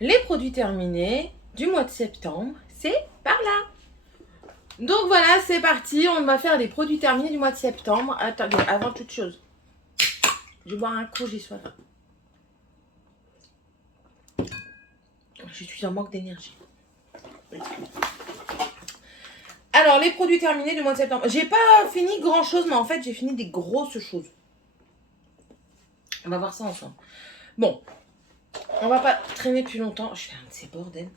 Les produits terminés du mois de septembre, c'est par là. Donc voilà, c'est parti, on va faire les produits terminés du mois de septembre. Attendez, avant toute chose, je vais boire un coup, j'ai soif. Je suis en manque d'énergie. Alors, les produits terminés du mois de septembre. J'ai pas fini grand chose, mais en fait, j'ai fini des grosses choses. On va voir ça ensemble. Bon, on va pas traîner plus longtemps. Je fais un de ces bordels.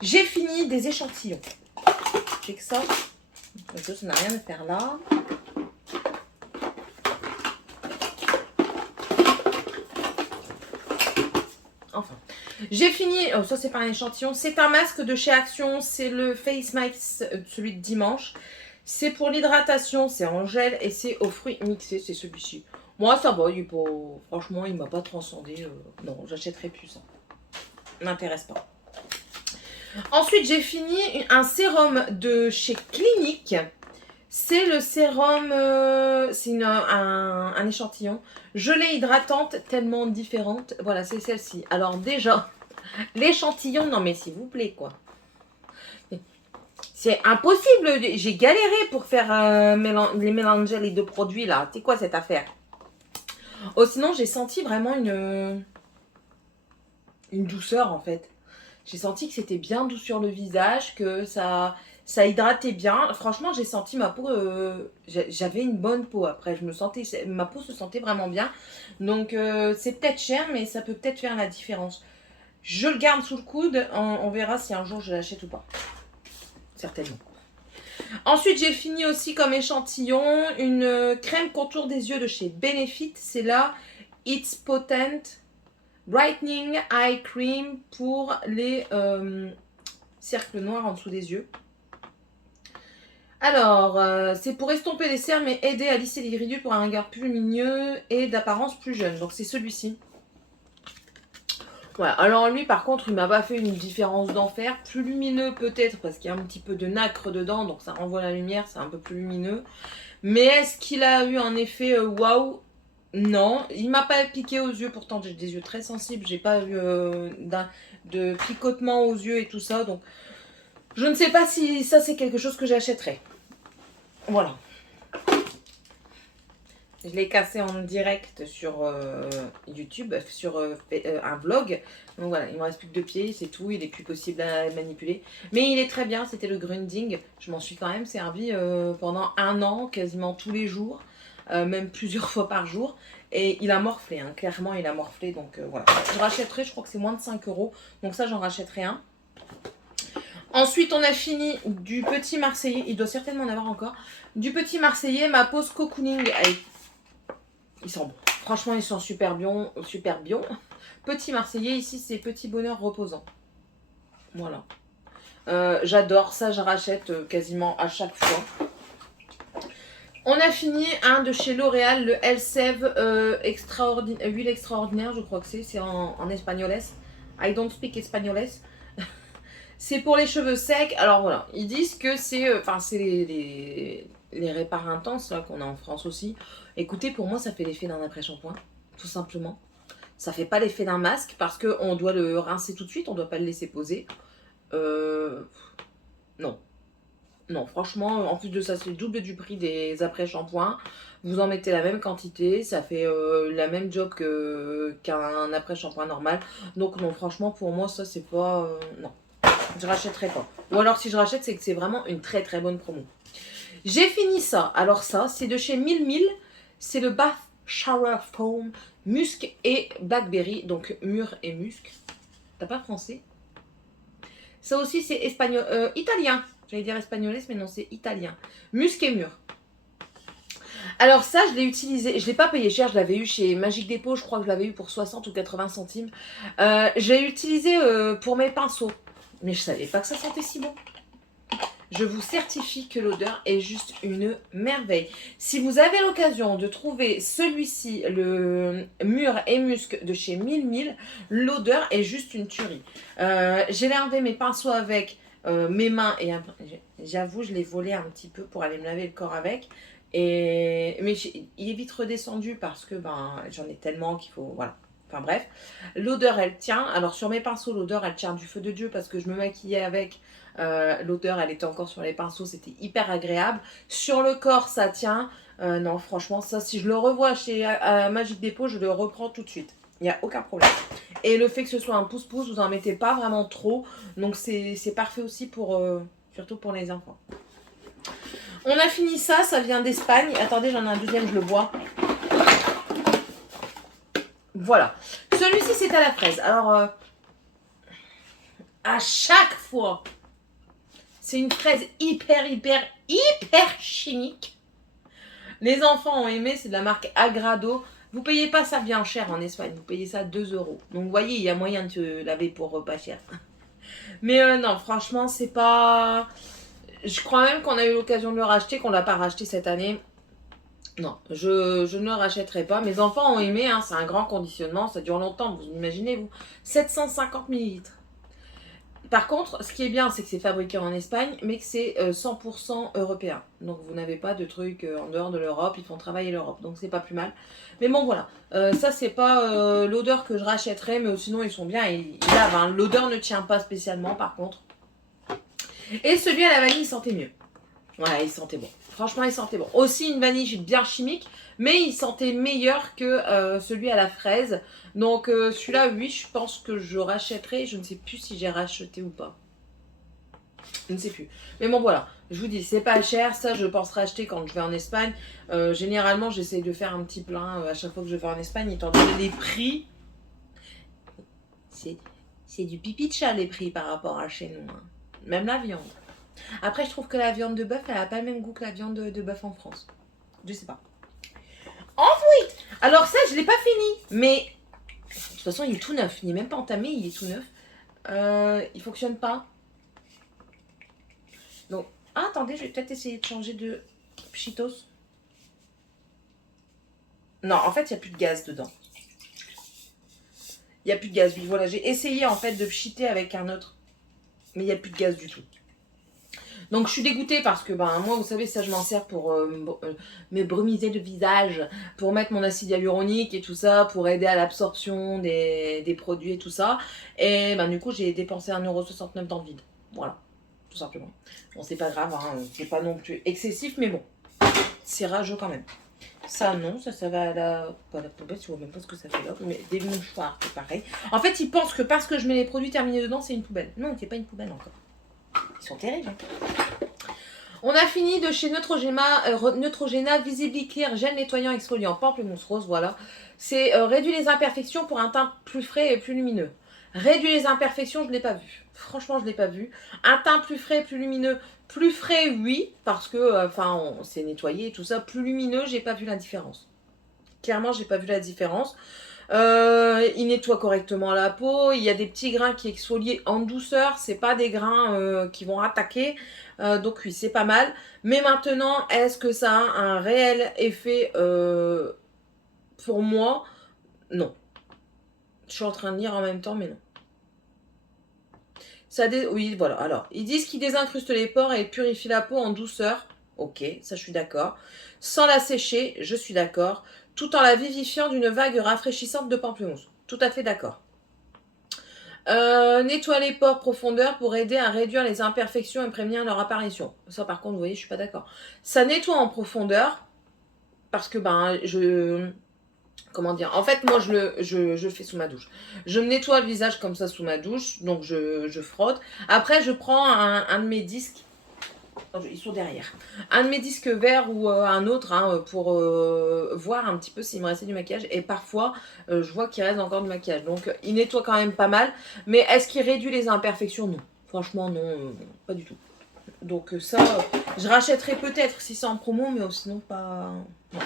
J'ai fini des échantillons. J'ai que ça. Ça n'a rien à faire là. Enfin, j'ai fini. Oh, ça, c'est pas un échantillon. C'est un masque de chez Action. C'est le Face Mask, celui de dimanche. C'est pour l'hydratation. C'est en gel et c'est aux fruits mixés. C'est celui-ci. Moi, ça va. Il est pas... Franchement, il m'a pas transcendé. Non, j'achèterai plus ça. M'intéresse pas. Ensuite, j'ai fini un sérum de chez Clinique. C'est le sérum, c'est un échantillon. Gelée hydratante, tellement différente. Voilà, c'est celle-ci. Alors déjà, l'échantillon, non mais s'il vous plaît, quoi. C'est impossible. J'ai galéré pour faire les mélanger les deux produits, là. C'est quoi cette affaire? Oh, sinon, j'ai senti vraiment une douceur, en fait. J'ai senti que c'était bien doux sur le visage, que ça hydratait bien. Franchement, j'ai senti ma peau, j'avais une bonne peau après. Ma peau se sentait vraiment bien. Donc, c'est peut-être cher, mais ça peut peut-être faire la différence. Je le garde sous le coude. On verra si un jour je l'achète ou pas. Certainement. Ensuite, j'ai fini aussi comme échantillon une crème contour des yeux de chez Benefit. C'est là It's Potent Brightening Eye Cream pour les cercles noirs en dessous des yeux. Alors, c'est pour estomper les cernes mais aider à lisser les ridules pour un regard plus lumineux et d'apparence plus jeune. Donc c'est celui-ci. Voilà. Alors lui par contre il m'a pas fait une différence d'enfer. Plus lumineux peut-être parce qu'il y a un petit peu de nacre dedans. Donc ça renvoie la lumière, c'est un peu plus lumineux. Mais est-ce qu'il a eu un effet waouh? Non, il m'a pas piqué aux yeux, pourtant j'ai des yeux très sensibles, j'ai pas eu de picotement aux yeux et tout ça, donc je ne sais pas si ça c'est quelque chose que j'achèterais. Voilà. Je l'ai cassé en direct sur YouTube, sur un vlog. Donc voilà, il me reste plus que 2 pieds, c'est tout, il est plus possible à manipuler. Mais il est très bien, c'était le Grunding. Je m'en suis quand même servi pendant 1 an, quasiment tous les jours, même plusieurs fois par jour. Et il a morflé, hein, clairement il a morflé. Donc voilà, je rachèterai, je crois que c'est moins de 5 euros. Donc ça, j'en rachèterai un. Ensuite, on a fini du Petit Marseillais, il doit certainement en avoir encore. Du Petit Marseillais, ma pause cocooning. Ils sont bons. Franchement, ils sont super bien. Super bien. Petit Marseillais, ici, c'est Petit Bonheur Reposant. Voilà. J'adore ça, je rachète quasiment à chaque fois. On a fini un de chez L'Oréal, le Elseve huile extraordinaire, je crois que c'est en espagnoles. I don't speak espagnoles. C'est pour les cheveux secs. Alors voilà, ils disent que c'est c'est les répares intenses qu'on a en France aussi. Écoutez, pour moi, ça fait l'effet d'un après-shampoing, tout simplement. Ça fait pas l'effet d'un masque parce qu'on doit le rincer tout de suite, on doit pas le laisser poser. Non. Non, franchement, en plus de ça, c'est le double du prix des après-shampoings. Vous en mettez la même quantité, ça fait la même job qu'un après-shampoing normal. Donc non, franchement, pour moi, ça, c'est pas... non, je rachèterai pas. Ou alors, si je rachète, c'est que c'est vraiment une très très bonne promo. J'ai fini ça. Alors ça, c'est de chez Mille Mille. C'est le Bath Shower Foam Musc et Blackberry. Donc mûr et musc. T'as pas français? Ça aussi, c'est espagnol, italien. J'allais dire espagnolais, mais non, c'est italien. Musc et mûr. Alors ça, je l'ai utilisé. Je l'ai pas payé cher. Je l'avais eu chez Magique Dépôt. Je crois que je l'avais eu pour 60 ou 80 centimes. Je l'ai utilisé pour mes pinceaux. Mais je savais pas que ça sentait si bon. Je vous certifie que l'odeur est juste une merveille. Si vous avez l'occasion de trouver celui-ci, le mûr et musc de chez Mille Mille, l'odeur est juste une tuerie. J'ai lavé mes pinceaux avec mes mains et j'avoue, je l'ai volé un petit peu pour aller me laver le corps avec. Mais il est vite redescendu parce que j'en ai tellement qu'il faut... Voilà, Enfin bref, l'odeur elle tient. Alors sur mes pinceaux, l'odeur elle tient du feu de Dieu parce que je me maquillais avec. L'odeur elle était encore sur les pinceaux, c'était hyper agréable. Sur le corps ça tient. Non franchement ça si je le revois chez Magic Depot, je le reprends tout de suite. Il n'y a aucun problème. Et le fait que ce soit un pouce-pouce, vous en mettez pas vraiment trop. Donc c'est parfait aussi pour surtout pour les enfants. On a fini ça, ça vient d'Espagne. Attendez, j'en ai un deuxième, je le bois. Voilà. Celui-ci, c'est à la fraise. Alors, à chaque fois, c'est une fraise hyper chimique. Les enfants ont aimé, c'est de la marque Agrado. Vous payez pas ça bien cher en Espagne, vous payez ça 2 €. Donc, vous voyez, il y a moyen de se laver pour pas cher. Mais non, franchement, c'est pas... Je crois même qu'on a eu l'occasion de le racheter, qu'on l'a pas racheté cette année. Non, je ne le rachèterai pas. Mes enfants ont aimé, hein, c'est un grand conditionnement, ça dure longtemps, vous imaginez, vous. 750 ml. Par contre, ce qui est bien, c'est que c'est fabriqué en Espagne, mais que c'est 100% européen. Donc vous n'avez pas de trucs en dehors de l'Europe, ils font travailler l'Europe, donc c'est pas plus mal. Mais bon voilà, ça c'est pas l'odeur que je rachèterais, mais sinon ils sont bien, ils lavent. Hein. L'odeur ne tient pas spécialement par contre. Et celui à la vanille, il sentait mieux. Ouais, il sentait bon. Franchement, il sentait bon. Aussi une vanille bien chimique, mais il sentait meilleur que celui à la fraise. Donc celui-là, oui, je pense que je rachèterai. Je ne sais plus si j'ai racheté ou pas. Je ne sais plus. Mais bon, voilà. Je vous dis, c'est pas cher. Ça, je pense racheter quand je vais en Espagne. Généralement, j'essaye de faire un petit plein à chaque fois que je vais en Espagne, étant donné les prix. C'est du pipi de chat, les prix, par rapport à chez nous. Hein. Même la viande. Après, je trouve que la viande de bœuf, elle n'a pas le même goût que la viande de bœuf en France. Je sais pas. Ensuite, alors ça, je l'ai pas fini. Mais, de toute façon, il est tout neuf. Il n'est même pas entamé, il est tout neuf. Il fonctionne pas. Donc, attendez, je vais peut-être essayer de changer de Cheetos. Non, en fait, il n'y a plus de gaz dedans. Il n'y a plus de gaz, oui. Voilà, j'ai essayé en fait de pchiter avec un autre. Mais il n'y a plus de gaz du tout. Donc je suis dégoûtée parce que moi vous savez ça je m'en sers pour me brumiser le visage, pour mettre mon acide hyaluronique et tout ça, pour aider à l'absorption des produits et tout ça. Et du coup j'ai dépensé 1,69 € dans le vide. Voilà, tout simplement. Bon c'est pas grave, hein, c'est pas non plus excessif mais bon, c'est rageux quand même. Ça non, ça va à la poubelle, je vois même pas ce que ça fait là, mais des mouchoirs c'est pareil. En fait ils pensent que parce que je mets les produits terminés dedans c'est une poubelle. Non c'est pas une poubelle encore. Ils sont terribles. Hein. On a fini de chez Neutrogena Visibly Clear Gel Nettoyant Exfoliant Pamplemousse Rose. Voilà. C'est réduit les imperfections pour un teint plus frais et plus lumineux. Réduit les imperfections, je ne l'ai pas vu. Franchement, je ne l'ai pas vu. Un teint plus frais et plus lumineux. Plus frais, oui, parce que on s'est nettoyé et tout ça. Plus lumineux, j'ai pas vu la différence. Clairement, j'ai pas vu la différence. Il nettoie correctement la peau. Il y a des petits grains qui exfolient en douceur. C'est pas des grains qui vont attaquer. Donc oui, c'est pas mal. Mais maintenant, est-ce que ça a un réel effet pour moi? Non. Je suis en train de lire en même temps, mais non. Oui, voilà. Alors, ils disent qu'ils désincrustent les pores et purifient la peau en douceur. Ok, ça je suis d'accord. Sans la sécher, je suis d'accord. Tout en la vivifiant d'une vague rafraîchissante de pamplemousse. Tout à fait d'accord. Nettoie les pores profondeur pour aider à réduire les imperfections et prévenir leur apparition. Ça par contre, vous voyez, je suis pas d'accord. Ça nettoie en profondeur parce que comment dire, en fait moi je le fais sous ma douche. Je me nettoie le visage comme ça sous ma douche, donc je frotte. Après je prends un de mes disques. Ils sont derrière. Un de mes disques verts ou un autre pour voir un petit peu s'il me restait du maquillage. Et parfois, je vois qu'il reste encore du maquillage. Donc, il nettoie quand même pas mal. Mais est-ce qu'il réduit les imperfections? Non. Franchement, non. Pas du tout. Donc, ça, je rachèterai peut-être si c'est en promo, mais sinon, pas... Non.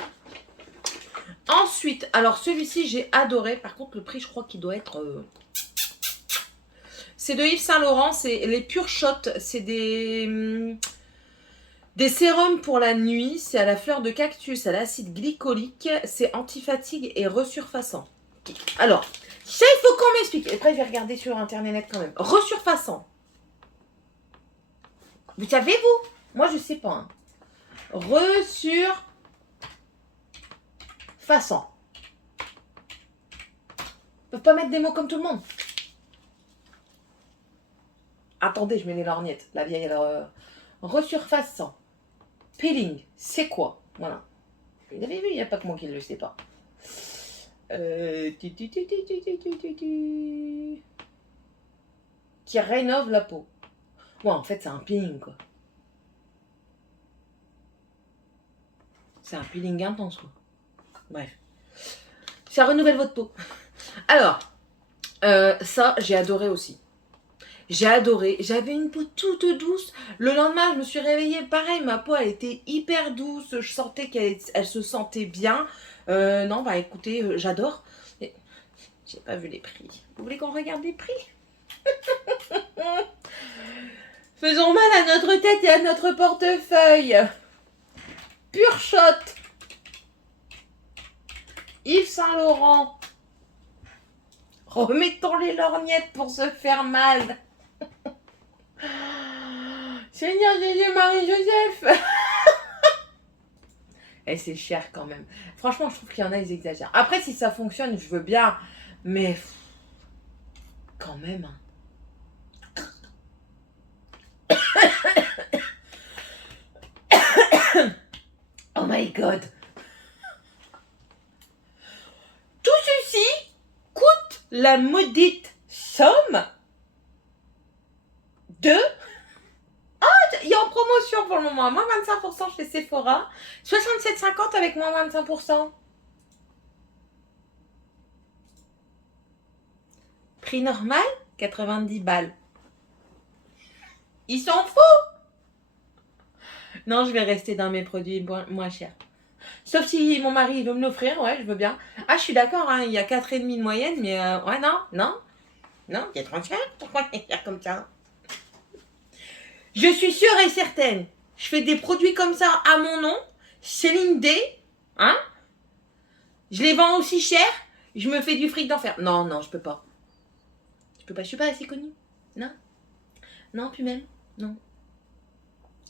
Ensuite, alors celui-ci, j'ai adoré. Par contre, le prix, je crois qu'il doit être... C'est de Yves Saint Laurent. C'est les Pure Shot. C'est des sérums pour la nuit, c'est à la fleur de cactus, à l'acide glycolique, c'est anti-fatigue et resurfaçant. Alors, ça il faut qu'on m'explique. Après je vais regarder sur internet quand même. Resurfaçant. Vous savez vous? Moi je sais pas. Hein. Resurfaçant. Ils peuvent pas mettre des mots comme tout le monde. Attendez, je mets les lorgnettes. La vieille, alors... resurfaçant. Peeling, c'est quoi? Voilà. Vous avez vu, il n'y a pas que moi qui ne le sais pas. Qui rénove la peau. Ouais, en fait, c'est un peeling, quoi. C'est un peeling intense, quoi. Bref. Ça renouvelle votre peau. Alors, ça, j'ai adoré aussi. J'ai adoré. J'avais une peau toute douce. Le lendemain, je me suis réveillée. Pareil, ma peau, elle était hyper douce. Je sentais qu'elle se sentait bien. Non, bah écoutez, j'adore. J'ai pas vu les prix. Vous voulez qu'on regarde les prix? Faisons mal à notre tête et à notre portefeuille. Pure Shot. Yves Saint Laurent. Remettons les lorgnettes pour se faire mal. Seigneur Jésus, Marie-Joseph. Et c'est cher quand même. Franchement, je trouve qu'il y en a, ils exagèrent. Après, si ça fonctionne, je veux bien. Mais quand même. Oh my god. Tout ceci coûte la maudite somme de... Il y a en promotion pour le moment, moins 25% chez Sephora, 67,50 avec moins 25%. Prix normal, 90 balles. Ils s'en foutent. Non, je vais rester dans mes produits moins chers. Sauf si mon mari veut me l'offrir, ouais, je veux bien. Ah, je suis d'accord, hein, il y a 4,5 de moyenne, mais ouais, non, il y a 30 cher. Pourquoi il y a comme ça? Je suis sûre et certaine, je fais des produits comme ça à mon nom, Céline D, hein? Je les vends aussi cher, je me fais du fric d'enfer. Non, je peux pas. Je suis pas assez connue. Non, plus même, non.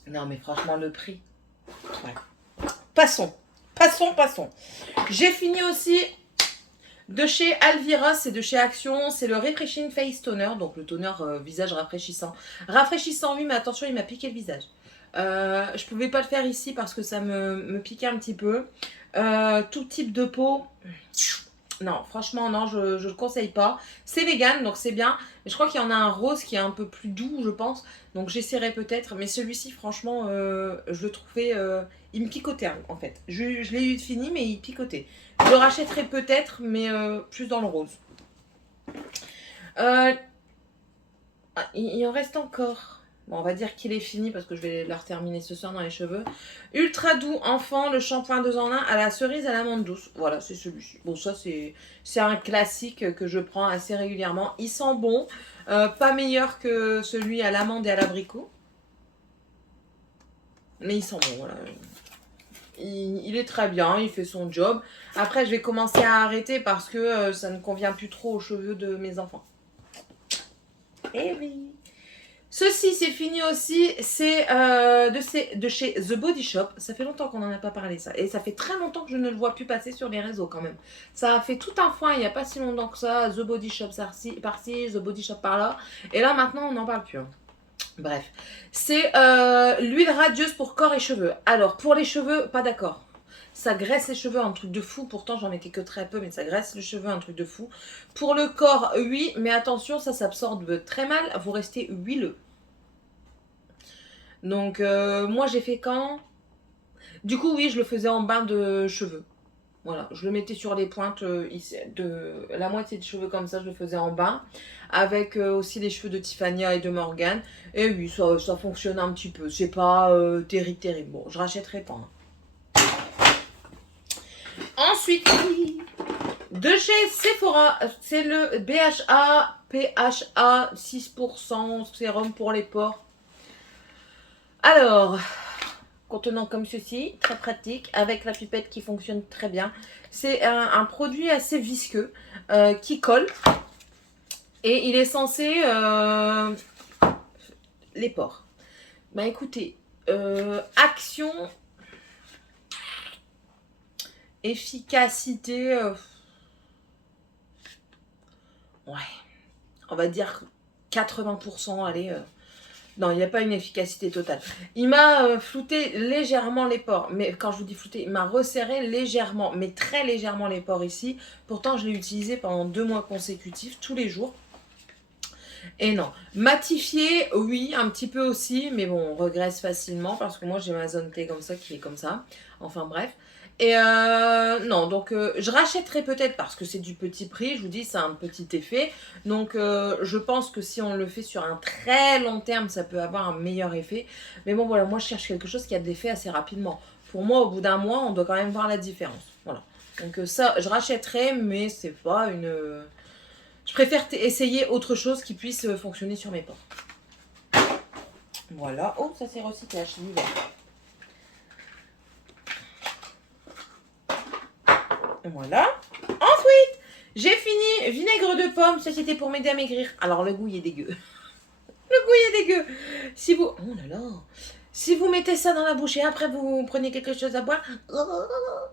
Non, mais franchement, le prix. Ouais. Passons. J'ai fini aussi de chez Alvira, c'est de chez Action, c'est le Refreshing Face Toner, donc le toner visage rafraîchissant. Rafraîchissant, oui, mais attention, il m'a piqué le visage. Je pouvais pas le faire ici parce que ça me piquait un petit peu. Tout type de peau. Non, franchement, non, je le conseille pas. C'est vegan, donc c'est bien. Mais je crois qu'il y en a un rose qui est un peu plus doux, je pense. Donc j'essaierai peut-être. Mais celui-ci, franchement, je le trouvais... il me picotait, en fait. Je l'ai eu fini, mais il picotait. Je le rachèterai peut-être, mais plus dans le rose. Il en reste encore. Bon, on va dire qu'il est fini parce que je vais le terminer ce soir dans les cheveux. Ultra doux enfant, le shampoing 2 en 1 à la cerise à l'amande douce. Voilà, c'est celui-ci. Bon, ça, c'est un classique que je prends assez régulièrement. Il sent bon. Pas meilleur que celui à l'amande et à l'abricot. Mais il sent bon, voilà. Il est très bien, il fait son job. Après, je vais commencer à arrêter parce que ça ne convient plus trop aux cheveux de mes enfants. Eh oui. Ceci, c'est fini aussi. C'est de chez The Body Shop. Ça fait longtemps qu'on n'en a pas parlé, ça. Et ça fait très longtemps que je ne le vois plus passer sur les réseaux, quand même. Ça a fait tout un foin il n'y a pas si longtemps que ça. The Body Shop par-ci, The Body Shop par-là. Et là, maintenant, on n'en parle plus. Hein. Bref. C'est l'huile radieuse pour corps et cheveux. Alors, pour les cheveux, pas d'accord. Ça graisse les cheveux, un truc de fou. Pourtant, j'en mettais que très peu, mais ça graisse les cheveux, un truc de fou. Pour le corps, oui, mais attention, ça s'absorbe très mal. Vous restez huileux. Donc, moi, j'ai fait quand? Du coup, oui, je le faisais en bain de cheveux. Voilà, je le mettais sur les pointes de la moitié de cheveux comme ça, je le faisais en bain. Avec aussi les cheveux de Tiffania et de Morgane. Et oui, ça fonctionne un petit peu. C'est pas terrible. Bon, je rachèterai pas. Hein. Ensuite, de chez Sephora, c'est le BHA PHA 6% sérum pour les pores. Alors, contenant comme ceci, très pratique, avec la pipette qui fonctionne très bien. C'est un produit assez visqueux qui colle et il est censé les pores. Bah écoutez, action, efficacité, ouais, on va dire 80%, allez, non, il n'y a pas une efficacité totale. Il m'a flouté légèrement les pores, mais quand je vous dis flouté, il m'a resserré légèrement, mais très légèrement les pores ici. Pourtant, je l'ai utilisé pendant 2 mois consécutifs, tous les jours. Et non, matifié, oui, un petit peu aussi, mais bon, on regresse facilement parce que moi j'ai ma zone T comme ça qui est comme ça. Enfin bref. Et non, donc je rachèterai peut-être parce que c'est du petit prix, je vous dis, c'est un petit effet. Donc je pense que si on le fait sur un très long terme, ça peut avoir un meilleur effet. Mais bon, voilà, moi je cherche quelque chose qui a de l'effet assez rapidement. Pour moi, au bout d'un mois, on doit quand même voir la différence. Voilà. Donc ça, je rachèterai, mais c'est pas une. Je préfère essayer autre chose qui puisse fonctionner sur mes pores. Voilà. Oh, ça c'est recyclage, c'est l'hiver. Voilà. Ensuite, j'ai fini vinaigre de pomme. Ça c'était pour m'aider à maigrir. Alors le goût il est dégueu. Le goût il est dégueu. Si vous... Oh là là. Si vous mettez ça dans la bouche et après vous prenez quelque chose à boire...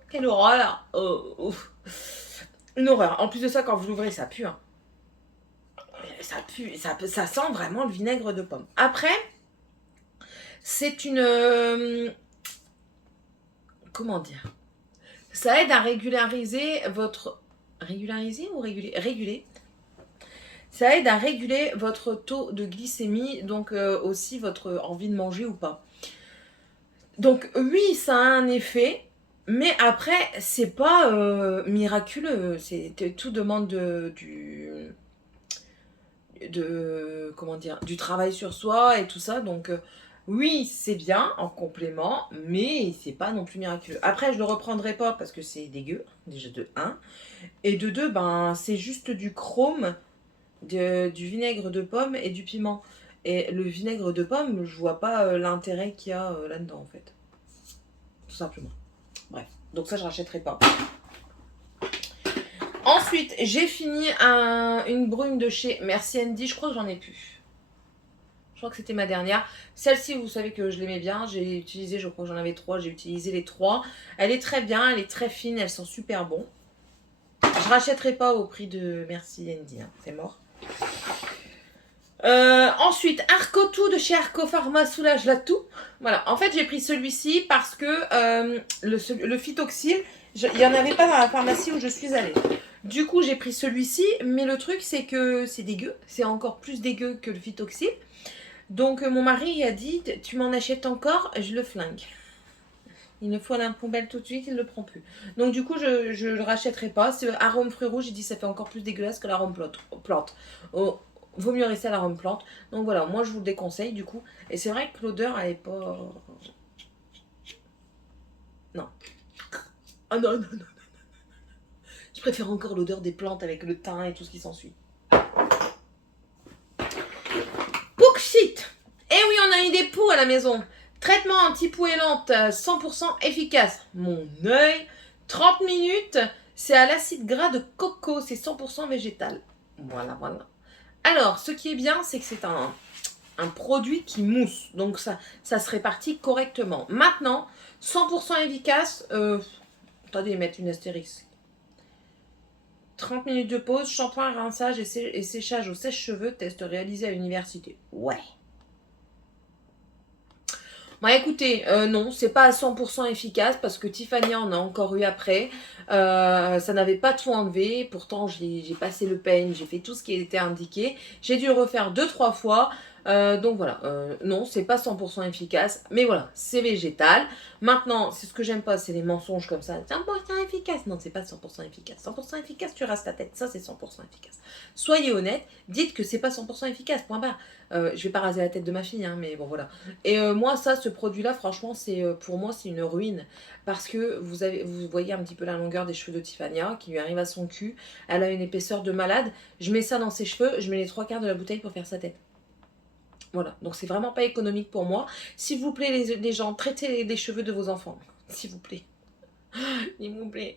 Quelle horreur. Une horreur. En plus de ça, quand vous l'ouvrez, ça pue. Hein. Ça pue, ça sent vraiment le vinaigre de pomme. Après, c'est une... comment dire? Ça aide à régulariser votre... Régulariser ou réguler? Réguler. Ça aide à réguler votre taux de glycémie, donc aussi votre envie de manger ou pas. Donc oui, ça a un effet, mais après, c'est pas miraculeux. Tout demande comment dire, du travail sur soi et tout ça. Donc oui, c'est bien en complément, mais c'est pas non plus miraculeux. Après, je le reprendrai pas parce que c'est dégueu, déjà de 1. Et de 2, ben, c'est juste du chrome, du vinaigre de pomme et du piment. Et le vinaigre de pomme, je vois pas l'intérêt qu'il y a là-dedans en fait. Tout simplement. Bref, donc ça je rachèterai pas. Ensuite, j'ai fini une brune de chez Merci Andy. Je crois que j'en ai plus. Je crois que c'était ma dernière. Celle-ci, vous savez que je l'aimais bien. J'ai utilisé, je crois que j'en avais 3. J'ai utilisé les 3. Elle est très bien, elle est très fine, elle sent super bon. Je rachèterai pas au prix de Merci Andy. Hein. C'est mort. Ensuite, Arco-Tout de chez Arco Pharma soulage la toux. Voilà, en fait j'ai pris celui-ci parce que le Phytoxil, il n'y en avait pas dans la pharmacie où je suis allée. Du coup j'ai pris celui-ci, mais le truc c'est que c'est dégueu, c'est encore plus dégueu que le Phytoxil. Donc mon mari a dit, tu m'en achètes encore, je le flingue. Il ne faut à la poubelle tout de suite, il ne le prend plus. Donc du coup je le rachèterai pas. C'est arôme fruits rouges, il dit ça fait encore plus dégueulasse que l'arôme plante. Oh, vaut mieux rester à l'arôme plante. Donc voilà, moi je vous le déconseille du coup. Et c'est vrai que l'odeur elle est pas... Non. Ah non, non, non, non. Je préfère encore l'odeur des plantes avec le thym et tout ce qui s'ensuit. Pouxit. Eh oui, on a eu des poux à la maison. Traitement anti-pouellante 100% efficace. Mon œil, 30 minutes, c'est à l'acide gras de coco, c'est 100% végétal. Voilà, voilà. Alors, ce qui est bien, c'est que c'est un produit qui mousse, donc ça se répartit correctement. Maintenant, 100% efficace, attendez, mettre une astérisque. 30 minutes de pause, shampoing, rinçage et séchage au sèche-cheveux, test réalisé à l'université. Ouais. Bah écoutez, non, c'est pas à 100% efficace parce que Tiffany en a encore eu après. Ça n'avait pas tout enlevé. Pourtant, j'ai passé le peigne, j'ai fait tout ce qui était indiqué. J'ai dû le refaire 2-3 fois. Donc voilà, non, c'est pas 100% efficace. Mais voilà, c'est végétal. Maintenant, c'est ce que j'aime pas, c'est les mensonges comme ça. 100% efficace. Non, c'est pas 100% efficace. 100% efficace, tu rasses ta tête. Ça, c'est 100% efficace. Soyez honnête, dites que c'est pas 100% efficace. Point barre. Je vais pas raser la tête de ma fille, hein, mais bon voilà. Et moi, ça, ce produit-là, franchement, c'est pour moi, c'est une ruine. Parce que vous voyez un petit peu la longueur des cheveux de Tiffania, qui lui arrive à son cul. Elle a une épaisseur de malade. Je mets ça dans ses cheveux, je mets les 3/4 de la bouteille pour faire sa tête. Voilà, donc c'est vraiment pas économique pour moi. S'il vous plaît, les gens, traitez les cheveux de vos enfants. S'il vous plaît. S'il vous plaît.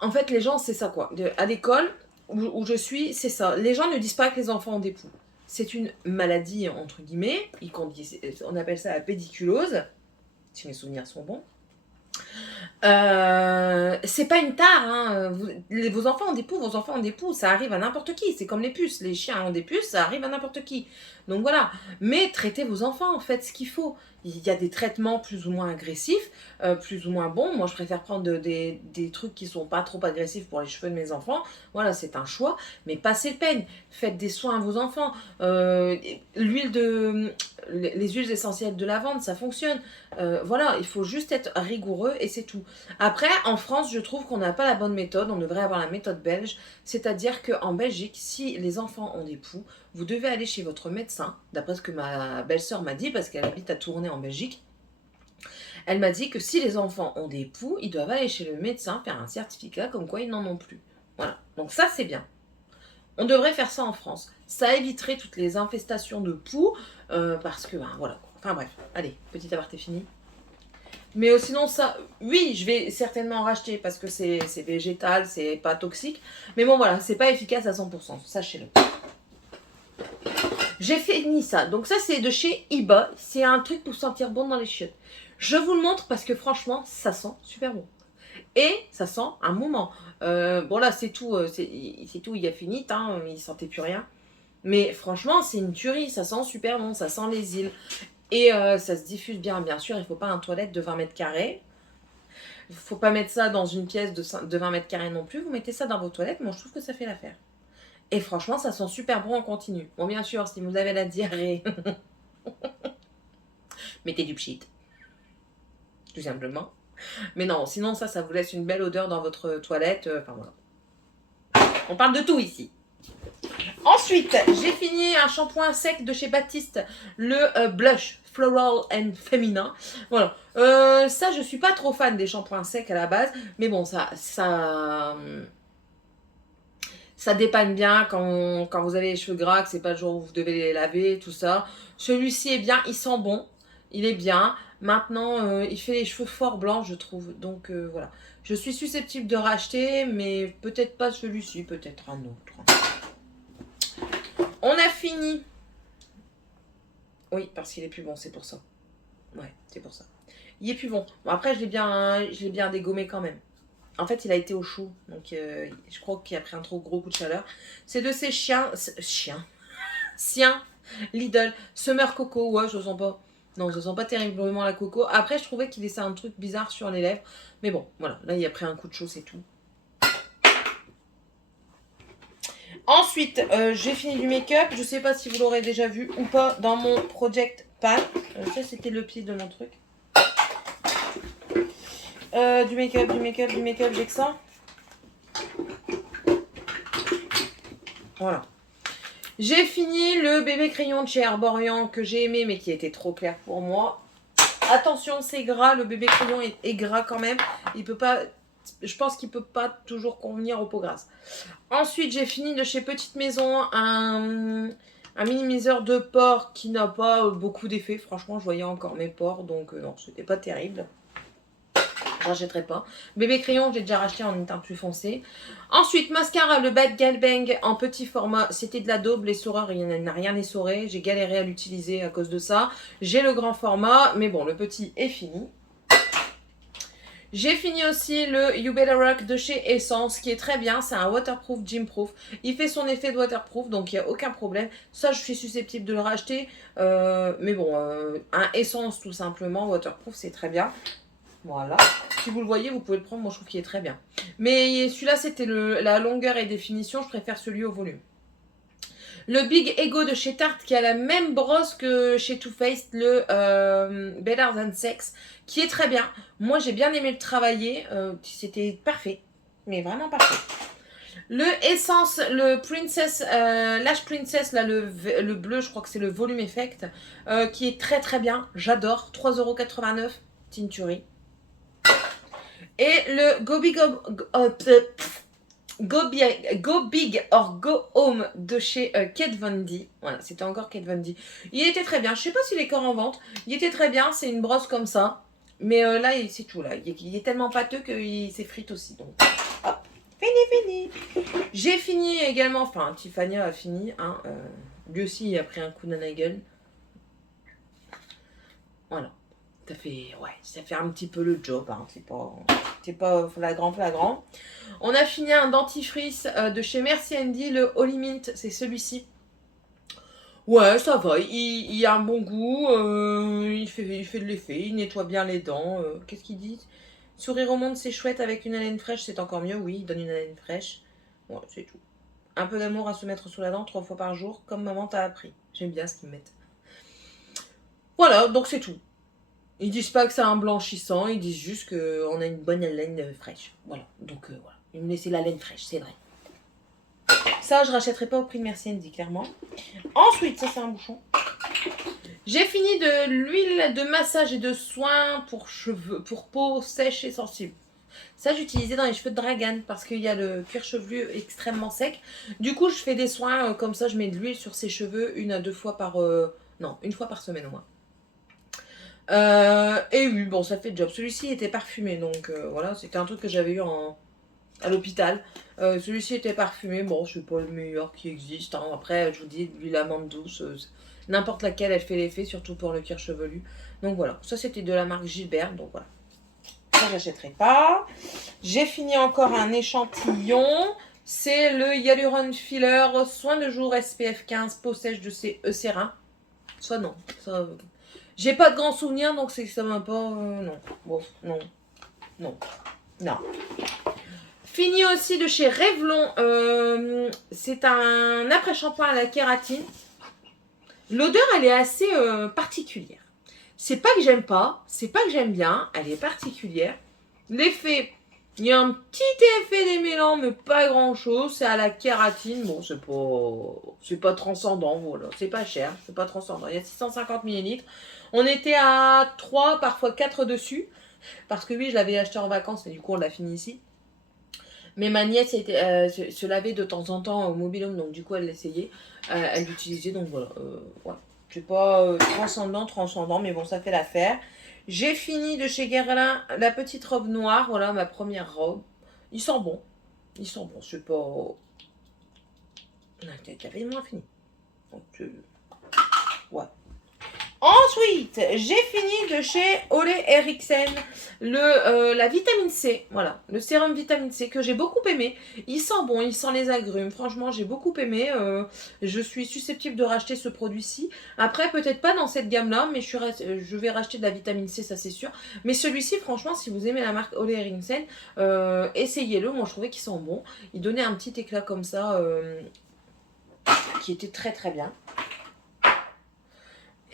En fait, les gens, c'est ça quoi. À l'école où je suis, c'est ça. Les gens ne disent pas que les enfants ont des poux. C'est une maladie, entre guillemets. On appelle ça la pédiculose, si mes souvenirs sont bons. C'est pas une tare, hein. Vos enfants ont des poux, vos enfants ont des poux, ça arrive à n'importe qui. C'est comme les puces, les chiens ont des puces, ça arrive à n'importe qui. Donc voilà. Mais traitez vos enfants, faites ce qu'il faut. Il y a des traitements plus ou moins agressifs, plus ou moins bons. Moi, je préfère prendre des trucs qui sont pas trop agressifs pour les cheveux de mes enfants. Voilà, c'est un choix. Mais passez le peigne. Faites des soins à vos enfants. L'huile de... Les huiles essentielles de lavande, ça fonctionne. Voilà, il faut juste être rigoureux et c'est tout. Après, en France, je trouve qu'on n'a pas la bonne méthode. On devrait avoir la méthode belge. C'est-à-dire qu'en Belgique, si les enfants ont des poux, vous devez aller chez votre médecin, d'après ce que ma belle-sœur m'a dit, parce qu'elle habite à Tournai en Belgique. Elle m'a dit que si les enfants ont des poux, ils doivent aller chez le médecin faire un certificat comme quoi ils n'en ont plus. Voilà, donc ça c'est bien. On devrait faire ça en France. Ça éviterait toutes les infestations de poux, parce que, ben, voilà. Enfin bref, allez, petit aparté fini. Mais sinon, ça, oui, je vais certainement en racheter parce que c'est végétal, c'est pas toxique. Mais bon, voilà, c'est pas efficace à 100%, sachez-le. J'ai fini ça. Donc ça, c'est de chez Iba. C'est un truc pour sentir bon dans les chiottes. Je vous le montre parce que franchement, ça sent super bon. Et ça sent un moment. Bon là, c'est tout. C'est tout, il a fini. Hein, il sentait plus rien. Mais franchement, c'est une tuerie. Ça sent super bon. Ça sent les îles. Et ça se diffuse bien. Bien sûr, il ne faut pas un toilette de 20 mètres carrés. Il ne faut pas mettre ça dans une pièce de 20 mètres carrés non plus. Vous mettez ça dans vos toilettes. Moi, je trouve que ça fait l'affaire. Et franchement, ça sent super bon en continu. Bon, bien sûr, si vous avez la diarrhée, mettez du pchit. Tout simplement. Mais non, sinon ça vous laisse une belle odeur dans votre toilette. Enfin voilà. On parle de tout ici. Ensuite, j'ai fini un shampoing sec de chez Baptiste, le Blush Floral and Femina. Voilà. Ça, je suis pas trop fan des shampoings secs à la base, mais bon, ça dépanne bien quand vous avez les cheveux gras, que c'est pas le jour où vous devez les laver, tout ça. Celui-ci est bien, il sent bon, il est bien. Maintenant, il fait les cheveux fort blancs, je trouve. Donc voilà. Je suis susceptible de racheter, mais peut-être pas celui-ci, peut-être un autre. On a fini. Oui, parce qu'il est plus bon, c'est pour ça. Ouais, c'est pour ça. Il est plus bon. Bon, après, je l'ai bien dégommé quand même. En fait, il a été au chaud, donc je crois qu'il a pris un trop gros coup de chaleur. C'est de ces siens Lidl, Summer Coco. Ouais, je sens pas. Non, je sens pas terriblement la coco. Après, je trouvais qu'il laissait un truc bizarre sur les lèvres. Mais bon, voilà. Là, il a pris un coup de chaud, c'est tout. Ensuite, j'ai fini du make-up. Je sais pas si vous l'aurez déjà vu ou pas dans mon Project Pan. Ça, c'était le pied de mon truc. Du make-up, j'ai que ça. Voilà. J'ai fini le bébé crayon de chez Herborian que j'ai aimé mais qui était trop clair pour moi. Attention, c'est gras, le bébé crayon est gras quand même. Il peut pas, je pense qu'il peut pas toujours convenir aux peaux grasses. Ensuite, j'ai fini de chez Petite Maison un minimiseur de pores qui n'a pas beaucoup d'effet. Franchement, je voyais encore mes pores, donc non, c'était pas terrible. Je rachèterai pas. Bébé crayon, j'ai déjà racheté en teint plus foncé. Ensuite, mascara, le Bad Gal Bang en petit format. C'était de la daube, l'essoreur, il n'a rien essoré. J'ai galéré à l'utiliser à cause de ça. J'ai le grand format, mais bon, le petit est fini. J'ai fini aussi le You Better Rock de chez Essence, qui est très bien. C'est un waterproof, gymproof. Il fait son effet de waterproof, donc il n'y a aucun problème. Ça, je suis susceptible de le racheter. Mais bon, un Essence tout simplement, waterproof, c'est très bien. Voilà. Si vous le voyez, vous pouvez le prendre. Moi, je trouve qu'il est très bien. Mais celui-là, c'était la longueur et définition. Je préfère celui au volume. Le Big Ego de chez Tarte, qui a la même brosse que chez Too Faced, le Better Than Sex, qui est très bien. Moi, j'ai bien aimé le travailler. C'était parfait. Mais vraiment parfait. Le Essence, le Princess, Lash Princess, là, le bleu, je crois que c'est le Volume Effect, qui est très très bien. J'adore. 3,89 €. Tinturie. Et le Go Big or Go Home de chez Kate Von D. Voilà, c'était encore Kate Von D. Il était très bien. Je sais pas s'il est encore en vente. Il était très bien. C'est une brosse comme ça. Mais là, c'est tout. Là. Il est tellement pâteux qu'il s'effrite aussi. Donc, hop. Fini. J'ai fini également. Enfin, Tiffania a fini. Hein, lui aussi, il a pris un coup dans la gueule. Voilà. ça fait un petit peu le job, hein. C'est pas flagrant. On a fini un dentifrice de chez Merci Andy, le Holy Mint, c'est celui-ci. Ouais, ça va, il a un bon goût, il fait de l'effet, il nettoie bien les dents. Qu'est-ce qu'il dit? Sourire au monde, c'est chouette, avec une haleine fraîche, c'est encore mieux, oui, il donne une haleine fraîche. Ouais, c'est tout. Un peu d'amour à se mettre sous la dent 3 fois par jour, comme maman t'a appris. J'aime bien ce qu'ils mettent. Voilà, donc c'est tout. Ils disent pas que c'est un blanchissant, ils disent juste qu'on a une bonne haleine fraîche. Voilà, donc voilà. Ils me laissent la laine fraîche, c'est vrai. Ça, je rachèterai pas au prix de Merci Andy, clairement. Ensuite, ça c'est un bouchon. J'ai fini de l'huile de massage et de soins pour cheveux, pour peau sèche et sensible. Ça, j'utilisais dans les cheveux de Dragan parce qu'il y a le cuir chevelu extrêmement sec. Du coup, je fais des soins comme ça, je mets de l'huile sur ses cheveux 1 à 2 fois par... non, 1 fois par semaine au moins. Et oui, bon, ça fait le job. Celui-ci était parfumé, donc voilà, c'était un truc que j'avais eu à l'hôpital. Celui-ci était parfumé, bon, c'est pas le meilleur qui existe. Hein. Après, je vous dis, l'huile amande douce, n'importe laquelle, elle fait l'effet, surtout pour le cuir chevelu. Donc voilà, ça c'était de la marque Gilbert, donc voilà. Ça, j'achèterai pas. J'ai fini encore un échantillon. C'est le Hyaluron Filler, soin de jour SPF 15, peau sèche de Eucerin. Ça, non. Ça, j'ai pas de grands souvenirs, donc c'est que ça m'a pas... non. Bon, non. Non. Non. Fini aussi de chez Revlon. C'est un après-shampoing à la kératine. L'odeur, elle est assez particulière. C'est pas que j'aime pas, c'est pas que j'aime bien, elle est particulière. L'effet, il y a un petit effet démêlant, mais pas grand chose. C'est à la kératine, bon, c'est pas transcendant, voilà. C'est pas cher, c'est pas transcendant. Il y a 650 ml. On était à 3, parfois 4 dessus. Parce que oui, je l'avais acheté en vacances, mais du coup, on l'a fini ici. Mais ma nièce se lavait de temps en temps au mobil-home, donc du coup, elle l'essayait. Elle l'utilisait, donc voilà. Ouais. C'est pas transcendant, mais bon, ça fait l'affaire. J'ai fini de chez Guerlain la petite robe noire, voilà ma première robe. Il sent bon. Il sent bon, c'est pas... T'avais moins fini. Donc, ouais. Ensuite, j'ai fini de chez Ole Henriksen la vitamine C, voilà, le sérum vitamine C que j'ai beaucoup aimé. Il sent bon, il sent les agrumes. Franchement, j'ai beaucoup aimé. Je suis susceptible de racheter ce produit-ci. Après, peut-être pas dans cette gamme-là, mais je vais racheter de la vitamine C, ça c'est sûr. Mais celui-ci, franchement, si vous aimez la marque Ole Henriksen, essayez-le. Moi, je trouvais qu'il sent bon. Il donnait un petit éclat comme ça, qui était très très bien.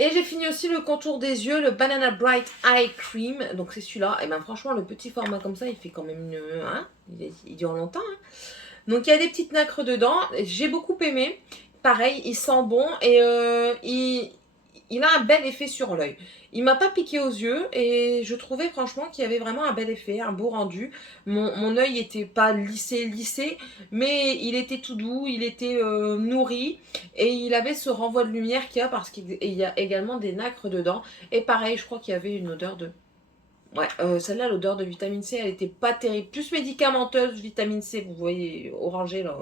Et j'ai fini aussi le contour des yeux, le Banana Bright Eye Cream. Donc c'est celui-là. Et ben franchement, le petit format comme ça, il fait quand même une... Hein, il dure longtemps. Hein. Donc il y a des petites nacres dedans. J'ai beaucoup aimé. Pareil, il sent bon et il a un bel effet sur l'œil. Il m'a pas piqué aux yeux et je trouvais franchement qu'il y avait vraiment un bel effet, un beau rendu. Mon œil n'était pas lissé, mais il était tout doux, il était nourri et il avait ce renvoi de lumière qu'il y a parce qu'il y a également des nacres dedans. Et pareil, je crois qu'il y avait une odeur de... Ouais, celle-là, l'odeur de vitamine C, elle était pas terrible. Plus médicamenteuse, vitamine C, vous voyez, orangé là.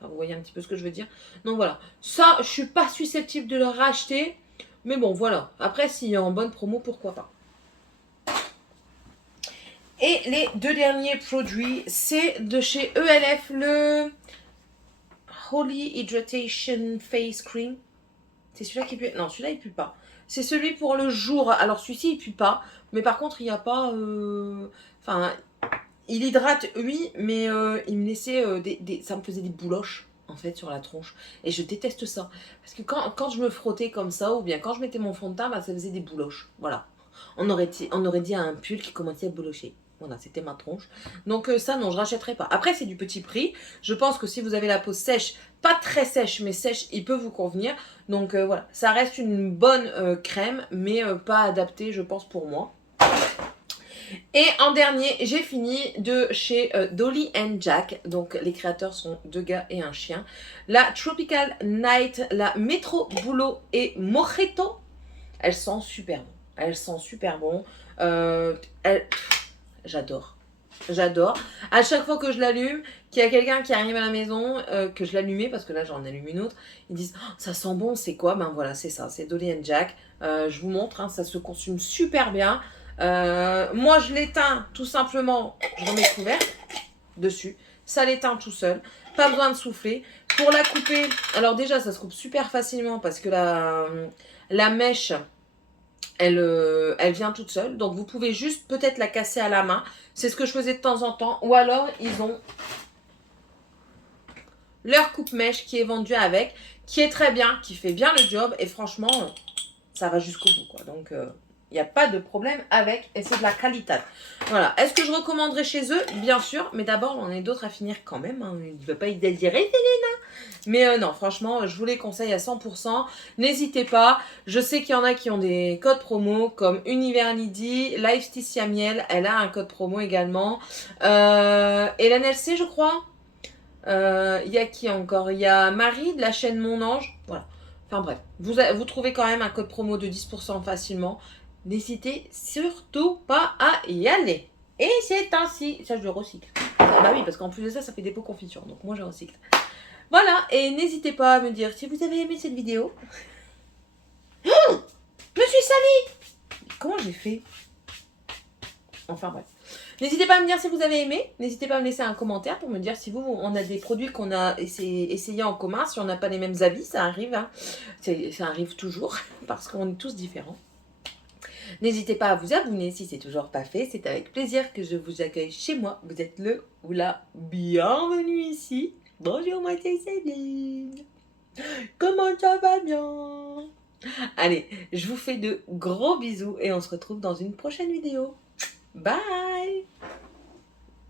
Vous voyez un petit peu ce que je veux dire. Donc voilà, ça, je suis pas susceptible de le racheter. Mais bon, voilà. Après, s'il est en bonne promo, pourquoi pas. Et les deux derniers produits, c'est de chez ELF, le Holy Hydration Face Cream. C'est celui-là qui pue. Non, celui-là, il pue pas. C'est celui pour le jour. Alors, celui-ci, il pue pas. Mais par contre, il n'y a pas... Enfin, il hydrate, oui, mais il me laissait... ça me faisait des bouloches, en fait, sur la tronche. Et je déteste ça. Parce que quand je me frottais comme ça, ou bien quand je mettais mon fond de teint, bah, ça faisait des bouloches. Voilà. On aurait dit à un pull qui commençait à boulocher. Voilà, c'était ma tronche. Donc ça, non, je rachèterai pas. Après, c'est du petit prix. Je pense que si vous avez la peau sèche, pas très sèche, mais sèche, il peut vous convenir. Donc voilà, ça reste une bonne crème, mais pas adaptée, je pense, pour moi. Et en dernier, j'ai fini de chez Dolly & Jack. Donc les créateurs sont 2 gars et un chien. La Tropical Night, la Metro Boulot et Mojito. Elles sentent super bon. Elles sentent super bon. J'adore. J'adore. À chaque fois que je l'allume, qu'il y a quelqu'un qui arrive à la maison, que je l'allumais, parce que là j'en allume une autre, ils disent oh, ça sent bon, c'est quoi? Ben voilà, c'est ça, c'est Dolly Jack. Je vous montre, hein, ça se consume super bien. Moi je l'éteins tout simplement, je remets le couvercle dessus, ça l'éteint tout seul, pas besoin de souffler. Pour la couper, alors déjà ça se coupe super facilement parce que la mèche, elle vient toute seule. Donc vous pouvez juste peut-être la casser à la main. C'est ce que je faisais de temps en temps. Ou alors ils ont leur coupe-mèche qui est vendue avec, qui est très bien, qui fait bien le job. Et franchement, ça va jusqu'au bout, quoi. Donc il n'y a pas de problème avec. Et c'est de la qualité. Voilà. Est-ce que je recommanderais chez eux? Bien sûr. Mais d'abord, j'en ai d'autres à finir quand même. Hein. Il ne veut pas y désirer. Mais non, franchement, je vous les conseille à 100%. N'hésitez pas. Je sais qu'il y en a qui ont des codes promo comme Univers Lydie, Laetitia Miel. Elle a un code promo également. Hélène LC, je crois. Il y a qui encore? Il y a Marie de la chaîne Mon Ange. Voilà. Enfin bref, vous trouvez quand même un code promo de 10% facilement. N'hésitez surtout pas à y aller. Et c'est ainsi. Ça, je le recycle. Ah bah oui, parce qu'en plus de ça, ça fait des pots confiture. Donc moi, je recycle. Voilà, et n'hésitez pas à me dire si vous avez aimé cette vidéo. Oh, je me suis salie. Comment j'ai fait? Enfin bref. N'hésitez pas à me dire si vous avez aimé. N'hésitez pas à me laisser un commentaire pour me dire si on a des produits qu'on a essayé en commun. Si on n'a pas les mêmes avis, ça arrive. Hein. Ça arrive toujours parce qu'on est tous différents. N'hésitez pas à vous abonner si c'est toujours pas fait. C'est avec plaisir que je vous accueille chez moi. Vous êtes le ou la bienvenue ici. Bonjour, moi c'est Céline. Comment ça va bien? Allez, je vous fais de gros bisous et on se retrouve dans une prochaine vidéo. Bye!